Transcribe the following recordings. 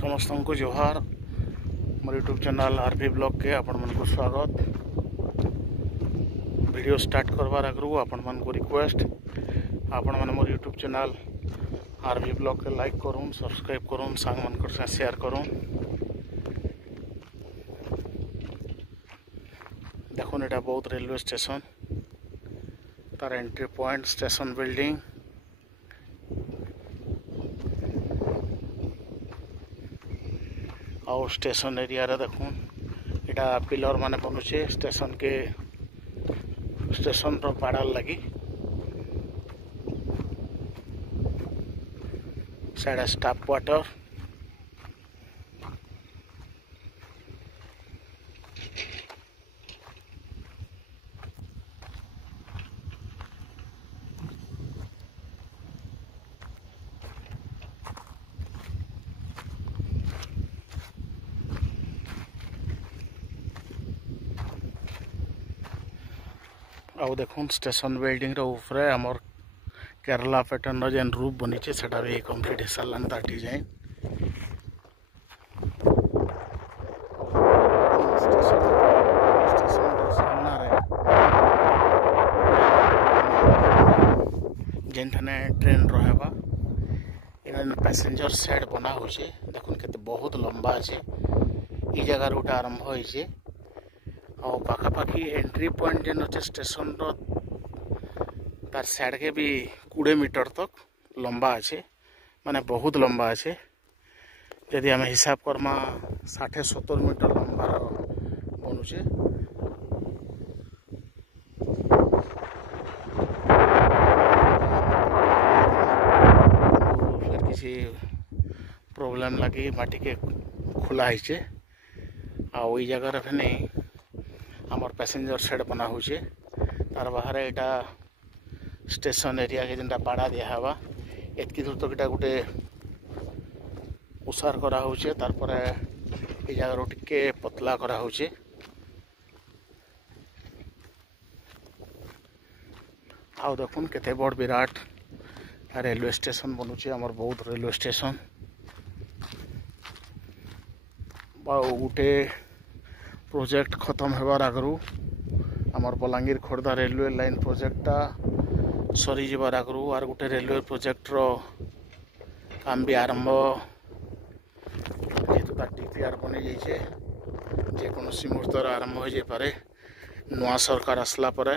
समस्त को जोहार मोर यूट्यूब चैनल आरपी ब्लॉग के आपण मन को स्वागत। वीडियो स्टार्ट करवार आगु आपण मन को रिक्वेस्ट आपण मन मोर यूट्यूब चैनल आरपी ब्लॉग के लाइक करूँ, सब्सक्राइब करूँ, सांग मन कर शेयर करूँ। देखो एटा बहुत रेलवे स्टेशन तार एंट्री पॉइंट स्टेशन बिल्डिंग और स्टेशन एरिया रे देखून इटा पिलर माने बनुचे स्टेशन के स्टेशन रो पाड़ाल लगी साइड स्टाफ क्वार्टर आउ देखुन स्टेशन बिल्डिंग रो ऊपर हमर केरला पैटर्न रो जेन रूप बनीचे सेटा भी कंप्लीट हेसालान ता डिजाइन स्टेशन रो सामना रे जेन थाने ट्रेन रहेबा एन पैसेंजर साइड बना होचे। देखुन केते बहुत लंबा আছে ई जगह रूट आरंभ होइचे और पाखापाखी एंट्री पॉइंट जेन अच्छे स्टेशन रो तार साइड के भी 20 मीटर तक लंबा अच्छे माने बहुत लंबा अच्छे। यदि आम हिसाब करमा 60-70 मीटर लंबा बनुचे। फिर किसी प्रॉब्लम लगी माटी के खुला है आ जगह रे नहीं आमर पैसेंजर साइड बना होचे तार बाहर एटा स्टेशन एरिया के जेनटा पाड़ा दिया हवा एतकी दूर तक एटा गोटे उसार करा होचे तार पर ए जगह टिके पतला करा होचे। आउ देखुन केते बड़ विराट रेलवे स्टेशन बनुचे आमर बहुत रेलवे स्टेशन गोटे प्रोजेक्ट खत्म होबार आगु आमर बलांगीर खोर्धा रेलवे लाइन प्रोजेक्टा सरी जबार आगु आर गोटे रेलवे प्रोजेक्ट रो काम भी आरंभ जेहेतु तार डीपीआर बनी जाइए जेकोसी मुहूर्त आरंभ हो जाए पारे नुआ सरकार आसला परे।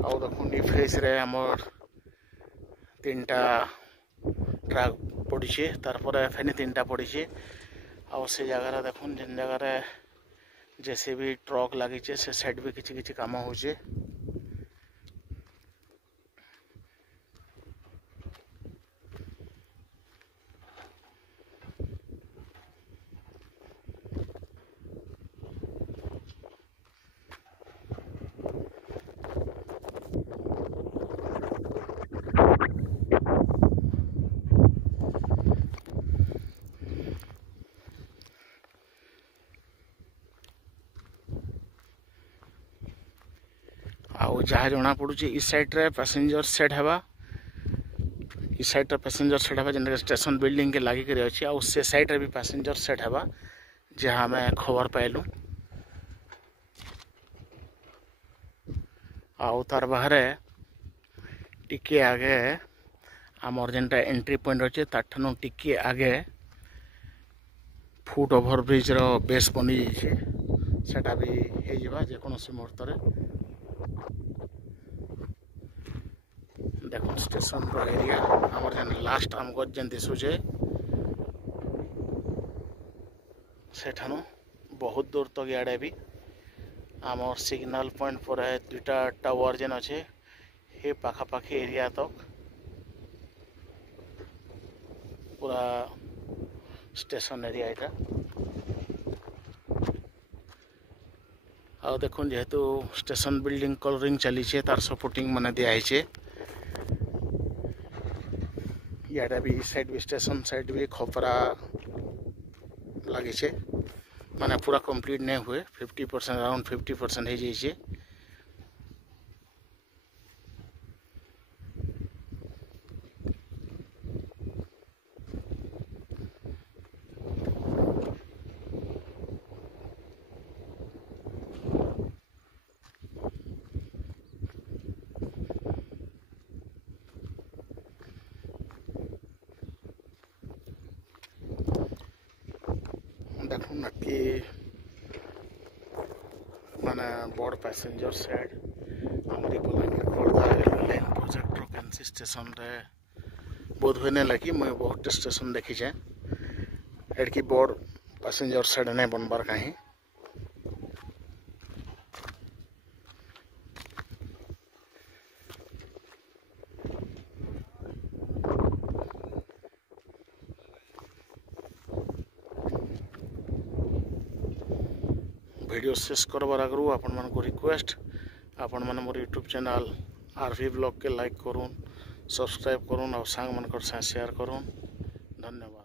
आउ देखुन ई फेज रे आमर 3टा ट्रक पड़ीचे तार पर फेनी 3टा पड़ीचे और से जगह देखुन जेन जगह जैसे भी ट्रक लगी से साइड भी किसी किसी काम होचे। आउ जहाँ जना पड़ुचे इस साइड रे पैसेंजर सेट हवा इस साइड रे पैसेंजर सेट हवा जेन स्टेशन बिल्डिंग के लागी करे अछि आउ से साइड रे भी पैसेंजर सेट हवा जहाँ हमें खबर पाइलु। आउ तार बाहर टिके आगे आमर जेनटा एंट्री पॉइंट अच्छे ताठनु टिके आगे फुट ओवर ब्रिज रो बेस बनी जाइए सेटा भी हे जिबा जेकोसी मुहूर्त रे। देखो स्टेशन रो एरिया आमर जेन लास्ट आमको जेन दिसुचे सेठानु बहुत दूर तक इे भी आमर सिग्नल पॉइंट पर 2टा टावर जेन अच्छे हे पाखापाखी एरिया तक पूरा स्टेशन एरिया एटा। आ देखुन जेहेतु स्टेशन बिल्डिंग कलरिंग चली तार सपोर्टिंग माने दिया याडा भी साइड भी स्टेशन साइड भी खपरा लगी माने पूरा कंप्लीट नहीं हुए 50% अराउंड 50% हो जाइए। बाकी माने बड़ पैसेंजर साइड हमारी Balangir Khordha railway line project केनसी स्टेशन रे बोध हुए लगी मुझे बहुत स्टेशन देखी जाए एडकी बड़ पैसेंजर साइड नहीं बनबार कहीं वीडियो शेष करबार आगु आपण मन को रिक्वेस्ट आपण मन मोर यूट्यूब चैनल आरवी ब्लॉग के लाइक करूँ सब्सक्राइब करूँ और सांग मन शेयर करूँ। धन्यवाद।